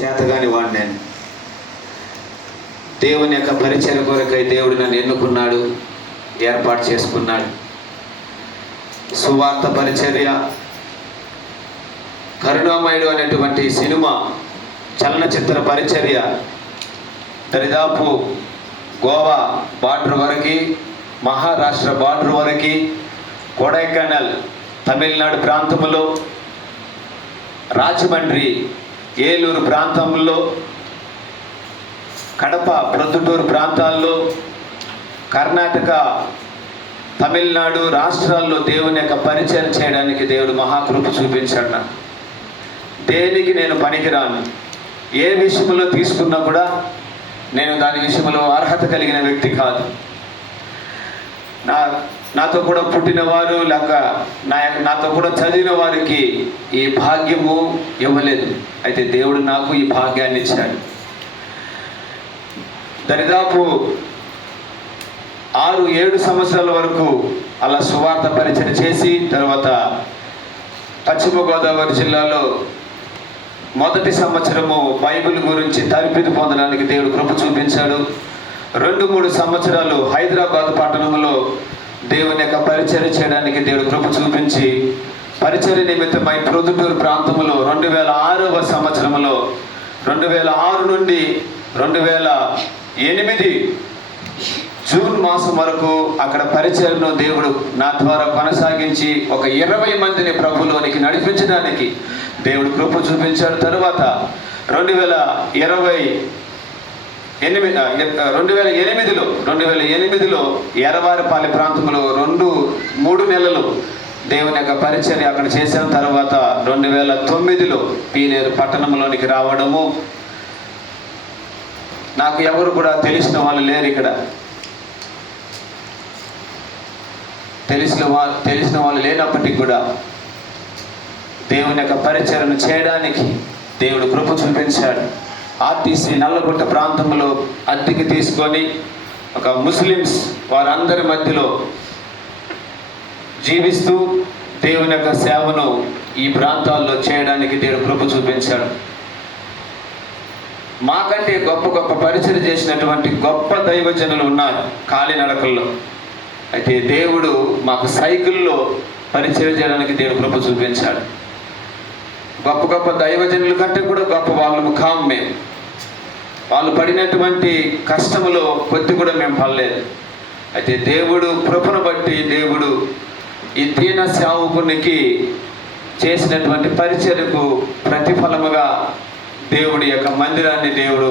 చేతగాని వాడు నేను. దేవుని యొక్క పరిచర్య కొరకై దేవుడు నన్ను ఎన్నుకున్నాడు, ఏర్పాటు చేసుకున్నాడు. సువార్త పరిచర్య, కరుణామయుడు అనేటువంటి సినిమా చలనచిత్ర పరిచర్య దరిదాపు గోవా బార్డర్ వరకు, మహారాష్ట్ర బార్డర్ వరకు, కొడైకెనాల్ తమిళనాడు ప్రాంతంలో, రాజమండ్రి ఏలూరు ప్రాంతంలో, కడప ప్రొద్దుటూరు ప్రాంతాల్లో, కర్ణాటక తమిళనాడు రాష్ట్రాల్లో దేవుని యొక్క పరిచయం చేయడానికి దేవుడు మహాకృప చూపించాడు. దేనికి నేను పనికిరాను. ఏ విషయంలో తీసుకున్నా కూడా నేను దాని విషయంలో అర్హత కలిగిన వ్యక్తి కాదు. నాతో కూడా పుట్టిన వారు లేక నాతో కూడా చదివిన వారికి ఈ భాగ్యము ఇవ్వలేదు. అయితే దేవుడు నాకు ఈ భాగ్యాన్ని ఇచ్చాడు. దరిదాపు 6-7 సంవత్సరాల వరకు అలా సువార్త పరిచయం చేసి, తర్వాత పశ్చిమ గోదావరి జిల్లాలో మొదటి సంవత్సరము బైబిల్ గురించి తరబిదు పొందడానికి దేవుడు కృప చూపించాడు. 2-3 సంవత్సరాలు హైదరాబాద్ పట్టణంలో దేవుని యొక్క పరిచర్య చేయడానికి దేవుడు కృప చూపించి, పరిచర్య నిమిత్తమై ప్రొద్దుటూరు ప్రాంతంలో 2006వ సంవత్సరంలో 2006 నుండి 2008 జూన్ మాసం వరకు అక్కడ పరిచర్యను దేవుడు నా ద్వారా కొనసాగించి ఒక 20 మందిని ప్రభులోనికి నడిపించడానికి దేవుడు కృప చూపించాడు. తర్వాత 2008లో ఎర్రవారిపాలెం ప్రాంతంలో 2-3 నెలలు దేవుని యొక్క పరిచర్య అక్కడ చేసిన తర్వాత 2009లో పీలేరు పట్టణంలోనికి రావడము. నాకు ఎవరు కూడా తెలిసిన వాళ్ళు లేరు. ఇక్కడ తెలిసిన వాళ్ళు లేనప్పటికీ కూడా దేవుని యొక్క పరిచర్యను చేయడానికి దేవుడు కృప చూపించాడు. ఆర్టీసీ నల్లగుట్ట ప్రాంతంలో అద్దెకి తీసుకొని ఒక ముస్లిమ్స్ వారందరి మధ్యలో జీవిస్తూ దేవుని యొక్క సేవను ఈ ప్రాంతాల్లో చేయడానికి దేవుడు కృప చూపించాడు. మాకంటే గొప్ప గొప్ప పరిచర్య చేసినటువంటి గొప్ప దైవజనులు ఉన్నారు కాలినడకల్లో. అయితే దేవుడు మాకు సైకిల్లో పరిచర్య చేయడానికి దేవుడు కృప చూపించాడు. గొప్ప గొప్ప దైవజనుల కంటే కూడా గొప్ప వాళ్ళ ముఖాం మేము. వాళ్ళు పడినటువంటి కష్టములో కొద్ది కూడా మేము పడలేదు. అయితే దేవుడు కృపను బట్టి దేవుడు ఈ దీన సేవకునికి చేసినటువంటి పరిచర్యకు ప్రతిఫలముగా దేవుడి యొక్క మందిరాన్ని దేవుడు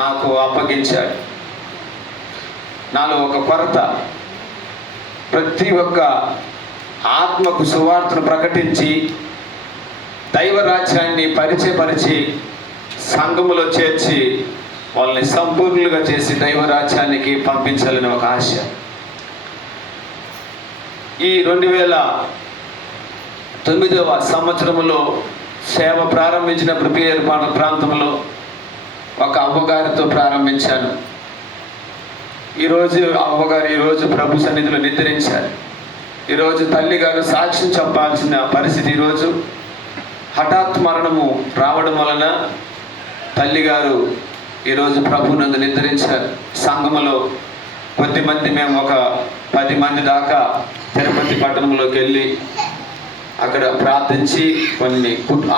నాకు అప్పగించాడు. నాలో ఒక కొరత, ప్రతి ఒక్క ఆత్మకు సువార్తను ప్రకటించి దైవరాజ్యాన్ని పరిచయపరిచి సంఘములో చేర్చి వాళ్ళని సంపూర్ణులుగా చేసి దైవరాజ్యానికి పంపించాలని ఒక ఆశ. ఈ 2009వ సంవత్సరంలో సేవ ప్రారంభించినప్పుడు పీలేరు ప్రాంతంలో ఒక అవ్వగారితో ప్రారంభించాను. ఈరోజు అవ్వగారు ప్రభు సన్నిధిలో నిద్రించారు. ఈరోజు తల్లిగారు సాక్ష్యం చెప్పాల్సిన పరిస్థితి. ఈరోజు హఠాత్ మరణము రావడం వలన తల్లిగారు ఈరోజు ప్రభునందు నిద్రించారు. సంఘములో కొద్దిమంది, మేము ఒక 10 మంది దాకా తిరుపతి పట్టణంలోకి వెళ్ళి అక్కడ ప్రార్థించి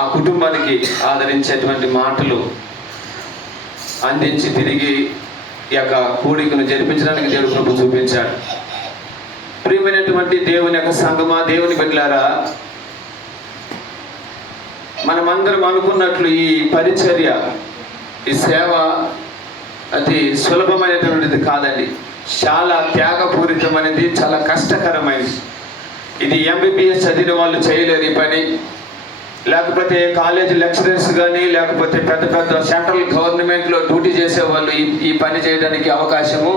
ఆ కుటుంబానికి ఆదరించేటువంటి మాటలు అందించి తిరిగి ఈ యొక్క కూడికను జరిపించడానికి దేవుడు కృప చూపించాడు. ప్రియమైనటువంటి దేవుని యొక్క సంఘమా, దేవుని బిడ్డలారా, మనమందరం అనుకున్నట్లు ఈ పరిచర్య, ఈ సేవ అతి సులభమైనటువంటిది కాదండి. చాలా త్యాగపూరితమైనది, చాలా కష్టకరమైనది. ఇది MBBS చదివిన వాళ్ళు చేయలేరు ఈ పని. లేకపోతే కాలేజీ లెక్చరర్స్ కానీ, లేకపోతే పెద్ద పెద్ద సెంట్రల్ గవర్నమెంట్లో డ్యూటీ చేసేవాళ్ళు ఈ పని చేయడానికి అవకాశము.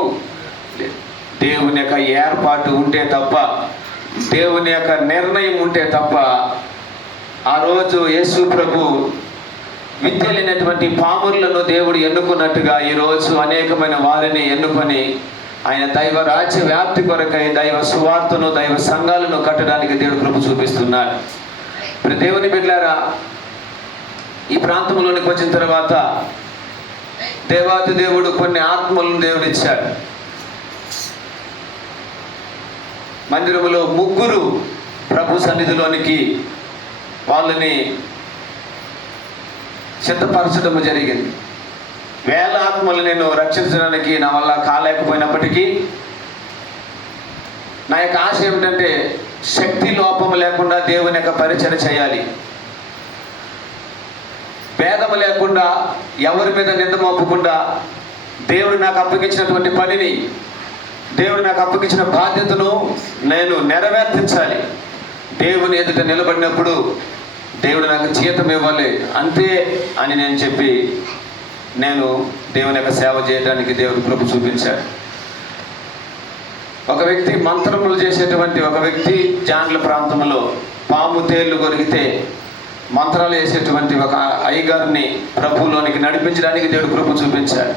దేవుని యొక్క ఏర్పాటు ఉంటే తప్ప, దేవుని యొక్క నిర్ణయం ఉంటే తప్ప, ఆ రోజు యేసు ప్రభు విద్య లేనటువంటి పామురులను దేవుడు ఎన్నుకున్నట్టుగా ఈరోజు అనేకమైన వారిని ఎన్నుకొని ఆయన దైవ రాజ్య వ్యాప్తి కొరకై దైవ సువార్తను, దైవ సంఘాలను కట్టడానికి దేవుడు కృప చూపిస్తున్నాడు. దేవుని బిడ్డలారా, ఈ ప్రాంతంలోనికి వచ్చిన తర్వాత దేవాతి దేవుడు కొన్ని ఆత్మలను దేవుడిచ్చాడు. మందిరములో 3 ప్రభు సన్నిధిలోనికి వాళ్ళని సిద్ధపరచడం జరిగింది. వేల ఆత్మలు నేను రక్షించడానికి నా వల్ల కాలేకపోయినప్పటికీ నా యొక్క ఆశ ఏమిటంటే శక్తి లోపం లేకుండా దేవుని యొక్క పరిచర్య చేయాలి. భేదము లేకుండా, ఎవరి మీద నింద మోపకుండా దేవుడు నాకు అప్పగించినటువంటి పనిని, దేవుడు నాకు అప్పగించిన బాధ్యతను నేను నెరవేర్తించాలి. దేవుని ఎదుట నిలబడినప్పుడు దేవుడు నాకు జీతం ఇవ్వాలి అంతే అని నేను చెప్పి నేను దేవుని యొక్క సేవ చేయడానికి దేవుడు కృప చూపించాడు. ఒక వ్యక్తి మంత్రములు చేసేటువంటి ఒక వ్యక్తి జాండ్ల ప్రాంతంలో పాము తేళ్లు కొరికితే మంత్రాలు వేసేటువంటి ఒక అయ్యగారిని ప్రభువులోనికి నడిపించడానికి దేవుడు కృప చూపించాడు.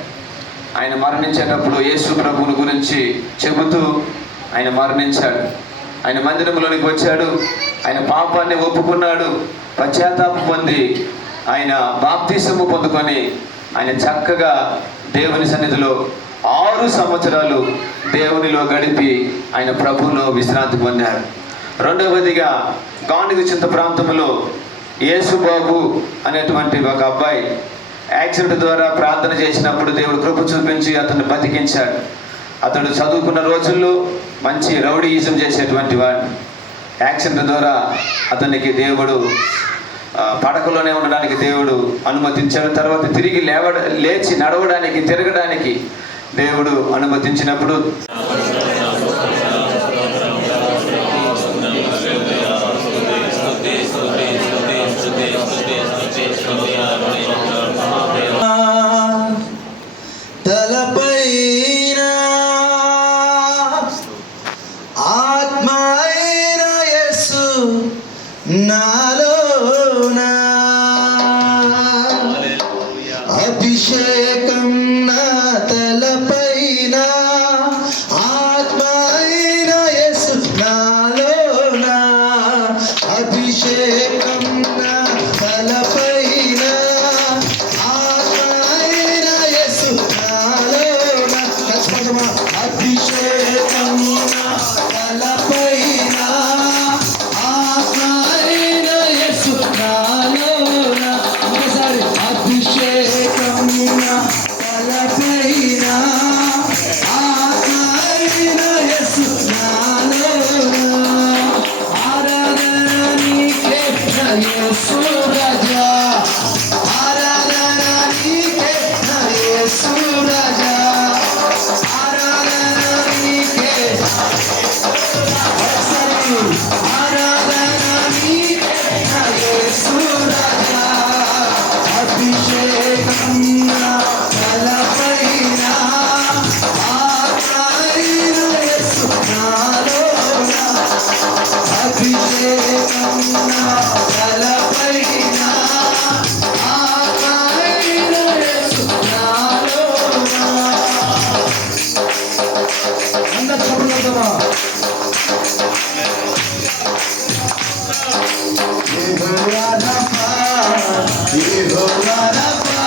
ఆయన మరణించేటప్పుడు యేసు ప్రభువుని గురించి చెబుతూ ఆయన మరణించాడు. ఆయన మందిరంలోనికి వచ్చాడు. ఆయన పాపాన్ని ఒప్పుకున్నాడు. పశ్చాత్తాపం పొంది ఆయన బాప్తిసము పొందుకొని ఆయన చక్కగా దేవుని సన్నిధిలో 6 సంవత్సరాలు దేవునిలో గడిపి ఆయన ప్రభువులో విశ్రాంతి పొందాడు. రెండవదిగా గాంధీ చింత ప్రాంతంలో యేసుబాబు అనేటువంటి ఒక అబ్బాయి యాక్సిడెంట్ ద్వారా ప్రార్థన చేసినప్పుడు దేవుడు కృప చూపించి అతన్ని బతికించాడు. అతడు చదువుకున్న రోజుల్లో మంచి రౌడీయిజం చేసేటువంటి వాడు. యాక్సిడెంట్ ద్వారా అతనికి దేవుడు పడకలోనే ఉండడానికి దేవుడు అనుమతించాడు. తర్వాత తిరిగి లేచి నడవడానికి, తిరగడానికి దేవుడు అనుమతించినప్పుడు తలపైన ఆత్మ అయిన యేసు నాలోన అభిషేకం నా తలపైన ఆత్మ అయిన యేసు నాలోన అభిషేకం నా తలపైన ఆత్మ అయిన యేసు నాలోన అభిషేకం నా తలపైన ఆత్మ అయిన యేసు నాలోన ఒకసారి అభిషేకం నా తలపైన ఆత్మ అయిన యేసు నాలోన ఆరాధన నీకే యేసు రాజా ఆరాధన నీకే యేసు రాజా ఆరాధన నీకే ఆరాధన నీకే యేసు రాజా అభిషేకం నా తలపైన ఆత్మ అయిన యేసు నాలోన అభిషేకం నా తలపైన ఆత్మ అయిన యేసు నాలోన అందరూ చప్పట్లతో యెహోవా రఫా యెహోవా రఫా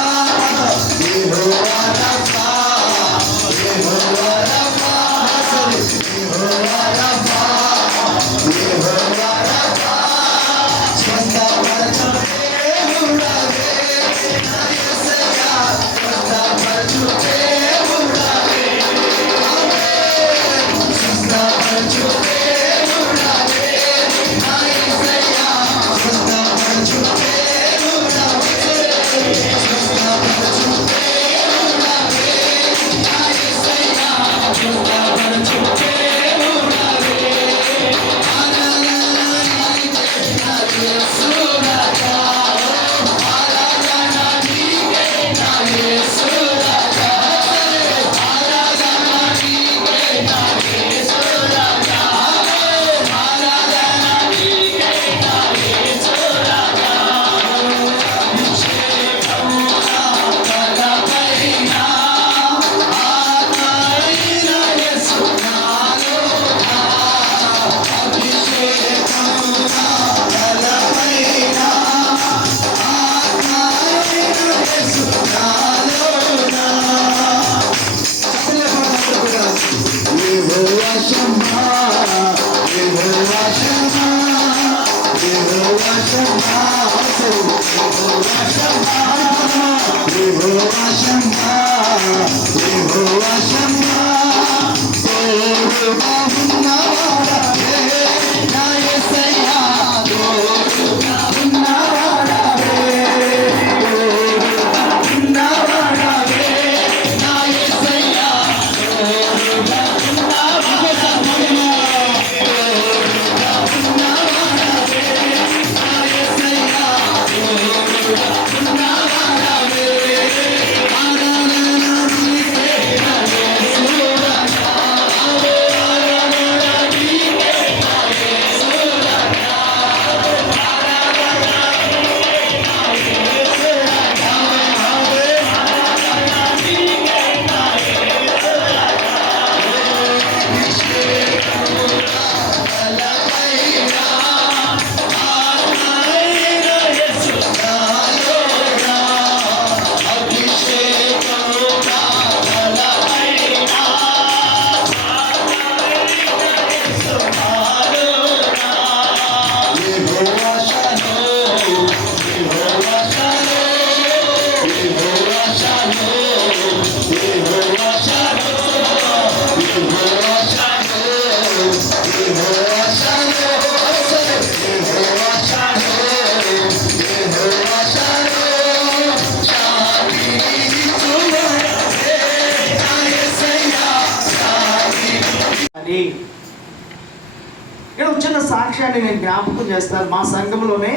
చిన్న సాక్ష్యాన్ని నేను జ్ఞాపకం చేస్తాను. మా సంఘంలోనే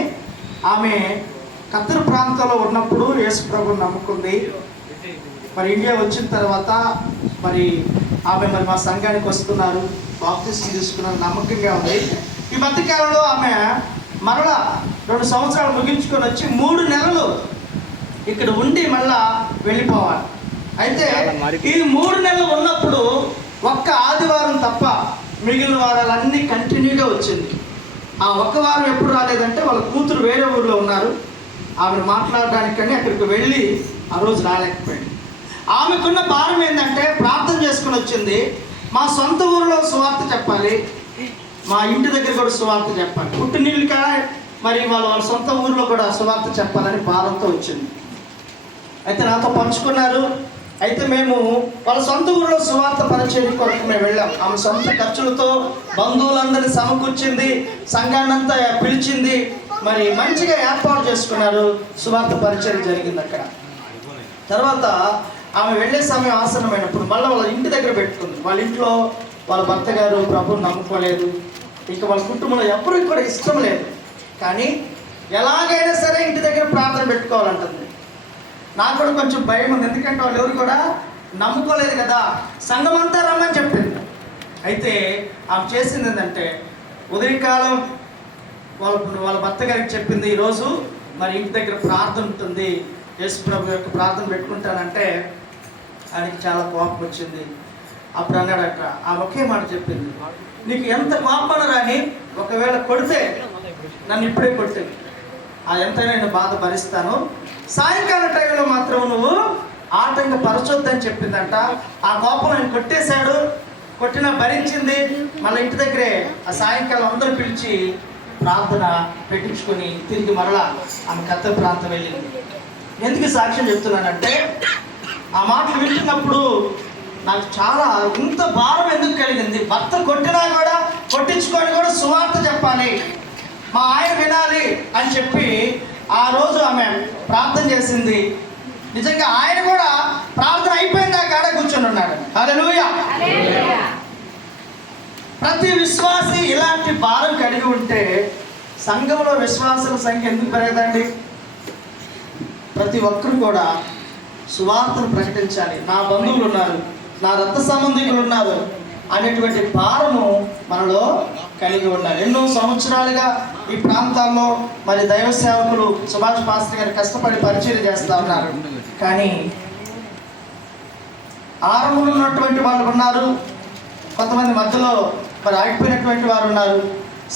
ఆమె ఖత్తర్ ప్రాంతంలో ఉన్నప్పుడు యేసు ప్రభువుని నమ్ముకుంది. మరి ఇండియా వచ్చిన తర్వాత మరి ఆమె మా సంఘానికి వస్తున్నారు, బాప్తిస్మం తీసుకున్నారు, నమ్మకంగా ఉంది. ఈ మధ్యకాలంలో ఆమె మరలా 2 సంవత్సరాలు ముగించుకొని వచ్చి 3 నెలలు ఇక్కడ ఉండి మళ్ళా వెళ్ళిపోవాలి. అయితే ఈ 3 నెలలు ఉన్నప్పుడు ఒక్క ఆదివారం తప్ప మిగిలిన వారాలన్నీ కంటిన్యూగా వచ్చింది. ఆ ఒక్క వారం ఎప్పుడు రాలేదంటే వాళ్ళ కూతురు వేరే ఊళ్ళో ఉన్నారు, ఆమె మాట్లాడడానికని అక్కడికి వెళ్ళి ఆ రోజు రాలేకపోయింది. ఆమెకున్న భారం ఏంటంటే ప్రార్థన చేసుకుని వచ్చింది, మా సొంత ఊరిలో సువార్త చెప్పాలి, మా ఇంటి దగ్గర కూడా సువార్త చెప్పాలి, పుట్టినీళ్ళు కాడ మరి వాళ్ళ సొంత ఊరిలో కూడా సువార్త చెప్పాలని భారంతో వచ్చింది. అయితే నాతో పంచుకున్నారు. అయితే మేము వాళ్ళ సొంత ఊరిలో సువార్త పరిచయం కొరకు మేము వెళ్ళాం. ఆమె సొంత ఖర్చులతో బంధువులందరినీ సమకూర్చింది, సంఘాన్నంతా పిలిచింది, మరి మంచిగా ఏర్పాటు చేసుకున్నారు. సువార్త పరిచయం జరిగింది అక్కడ. తర్వాత ఆమె వెళ్ళే సమయం ఆసన్నమైనప్పుడు మళ్ళీ వాళ్ళ ఇంటి దగ్గర పెట్టుకుంది. వాళ్ళ ఇంట్లో వాళ్ళ భర్త గారు ప్రభువుని నమ్ముకోలేదు, ఇంకా వాళ్ళ కుటుంబంలో ఎవరికి కూడా ఇష్టం లేదు. కానీ ఎలాగైనా సరే ఇంటి దగ్గర ప్రార్థన పెట్టుకోవాలంటుంది. నాకు కూడా కొంచెం భయం ఉంది, ఎందుకంటే వాళ్ళు ఎవరు కూడా నమ్ముకోలేదు కదా, సంఘం అంతా రమ్మని చెప్పింది. అయితే ఆమె చేసింది ఏంటంటే ఉదయకాలం వాళ్ళ భర్త గారికి చెప్పింది, ఈరోజు మరి ఇంటి దగ్గర ప్రార్థన ఉంటుంది, యేసు ప్రభు యొక్క ప్రార్థన పెట్టుకుంటానంటే ఆయనకి చాలా కోపం వచ్చింది. అప్పుడు అన్నాడట, ఆమె ఒకే మాట చెప్పింది, నీకు ఎంత కోపం రాని ఒకవేళ కొడితే నన్ను ఇప్పుడే కొట్టింది, అది ఎంతైనా నేను బాధ భరిస్తాను, సాయంకాలం టైంలో మాత్రం నువ్వు ఆటంకపరచొద్దని చెప్పిందంట. ఆ కోపం ఆయన కొట్టేశాడు, కొట్టినా భరించింది. మళ్ళీ ఇంటి దగ్గరే ఆ సాయంకాలం అందరూ పిలిచి ప్రార్థన పెట్టించుకొని తిరిగి మరలా ఆమె ఖత్తర్ ప్రాంతం వెళ్ళింది. ఎందుకు సాక్ష్యం చెప్తున్నానంటే ఆ మాటలు వింటున్నప్పుడు నాకు చాలా ఇంత భారం ఎందుకు కలిగింది. భర్త కొట్టినా కూడా కొట్టించుకొని కూడా సువార్త చెప్పాలి, మా ఆయన వినాలి అని చెప్పి ఆ రోజు ఆమె ప్రార్థన చేసింది. నిజంగా ఆయన కూడా ప్రార్థన అయిపోయిందా కాడ కూర్చొని ఉన్నాడు. హల్లెలూయా. ప్రతి విశ్వాసి ఇలాంటి భారం కలిగి ఉంటే సంఘంలో విశ్వాసుల సంఖ్య ఎందుకు పెరగదండి? ప్రతి ఒక్కరు కూడా సువార్తను ప్రకటించాలి, నా బంధువులు ఉన్నారు, నా రక్త సంబంధికులు ఉన్నారు అనేటువంటి భారము మనలో కలిగి ఉండాలి. ఎన్నో సంవత్సరాలుగా ఈ ప్రాంతాల్లో మరి దైవ సేవకులు సుభాష్ పాస్టర్ గారు కష్టపడి పరిచయం చేస్తూ ఉన్నారు. కానీ ఆరంభంలో ఉన్నటువంటి వాళ్ళు ఉన్నారు, కొంతమంది మధ్యలో మరి ఆగిపోయినటువంటి వారు ఉన్నారు.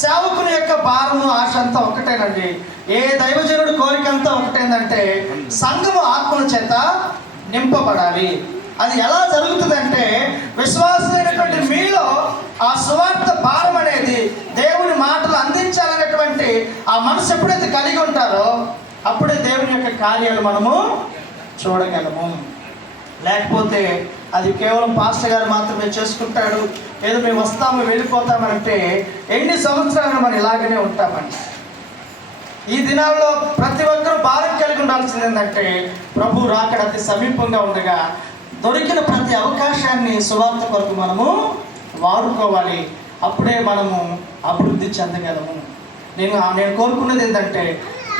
సేవకుని యొక్క భారము ఆశ అంతా ఒకటేనండి. ఏ దైవజనుడి కోరిక అంతా ఒకటేందంటే సంఘము ఆత్మల చేత నింపబడాలి. అది ఎలా జరుగుతుందంటే విశ్వాసమైనటువంటి మీలో ఆ సువార్త భారం అనేది దేవుని మాటలు అందించాలనేటువంటి ఆ మనసు ఎప్పుడైతే కలిగి ఉంటారో అప్పుడే దేవుని యొక్క కార్యాలు మనము చూడగలము. లేకపోతే అది కేవలం పాస్టర్ గారు మాత్రమే చేసుకుంటాడు, ఏదో మేము వస్తాము వెళ్ళిపోతామంటే ఎన్ని సంవత్సరాలు మనం ఇలాగనే ఉంటామండి. ఈ దినాల్లో ప్రతి ఒక్కరూ భారం కలిగి ఉండాల్సింది ఏంటంటే ప్రభు రాకడ అతి సమీపంగా ఉండగా దొరికిన ప్రతి అవకాశాన్ని సువార్త కొరకు మనము వాడుకోవాలి. అప్పుడే మనము అభివృద్ధి చెందగలము. నేను కోరుకున్నది ఏంటంటే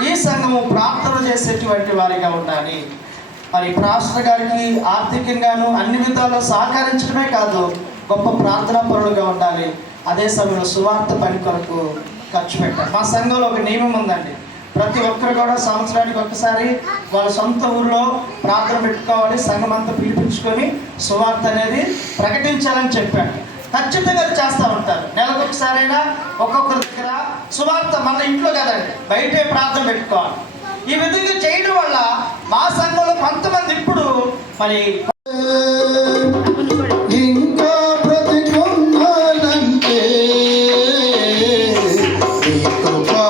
ఈ సంఘము ప్రార్థన చేసేటువంటి వారిగా ఉండాలి. మరి పాస్టర్ గారికి ఆర్థికంగాను అన్ని విధాల్లో సహకరించడమే కాదు, గొప్ప ప్రార్థనా పరులుగా ఉండాలి. అదే సమయంలో సువార్త పని కొరకు ఖర్చు పెట్టాలి. మా సంఘంలో ఒక నియమం ఉందండి, ప్రతి ఒక్కరు కూడా సంవత్సరానికి ఒకసారి వాళ్ళ సొంత ఊళ్ళో ప్రార్థన పెట్టుకోవాలి, సంఘం అంతా పిలిపించుకొని సువార్త అనేది ప్రకటించాలని చెప్పాను. ఖచ్చితంగా చేస్తూ ఉంటారు. నెలకు ఒకసారైనా ఒక్కొక్కరి దగ్గర సువార్త మన ఇంట్లో కదండి, బయటే ప్రార్థన పెట్టుకోవాలి. ఈ విధంగా చేయడం వల్ల మా సంఘంలో కొంతమంది ఇప్పుడు మరి ఇంకా బ్రతికున్నానంటే నీ కృపా,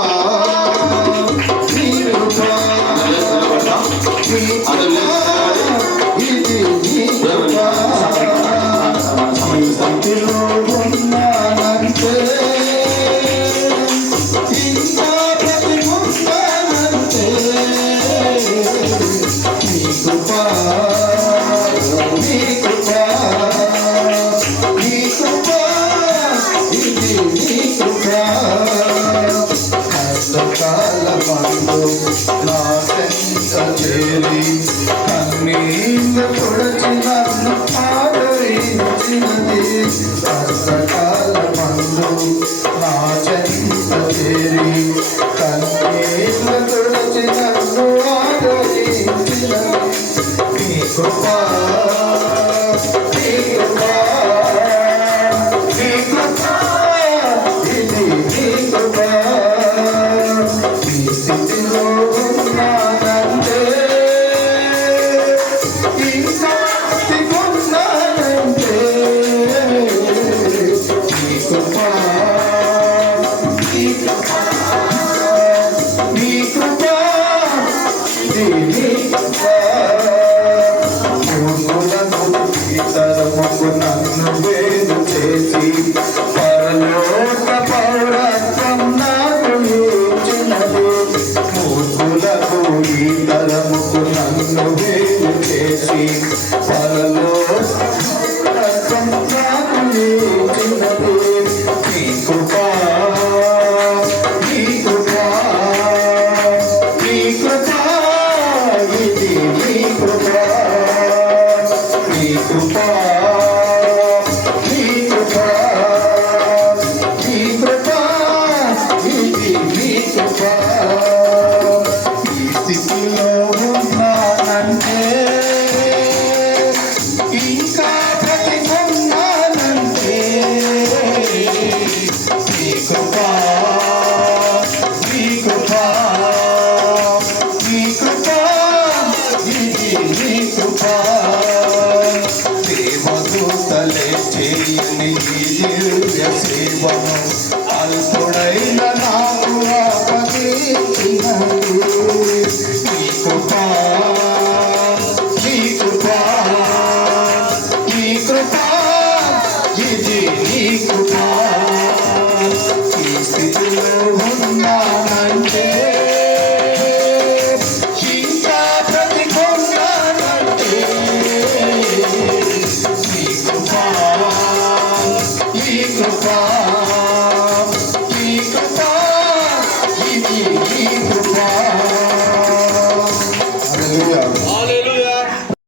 నీ కృపా, నీ కృపా, ఇది నీ కృపా. ఈ స్థితిలో ఉన్నానంటే ఇంకా బ్రతికున్నానంటే నీ కృపా, నీ కృపా, నీ కృపా, ఇది నీ కృపా. కన్నీళ్ళు తుడచి నన్ను ఆదరించినది కష్టకాలమందు నా చెంత చేరి కన్నీళ్ళు తుడచి నన్ను ఆదరించినది నీ కృపా నీ కృపా నీ కృపా ఇది నీ కృపా ఈ స్థితిలో ఉన్నానంటే ఇంకా ఉన్నానంటే నీ కృపా నీ కృపా నీ కృపా ఇది నీ కృపా ఇతరముకు నన్ను వేరు చేసి పరలోక పౌరత్వం నాకు ఇచ్చినది మూర్ఖులకు ఈ తరముకు నన్ను వేరు చేసి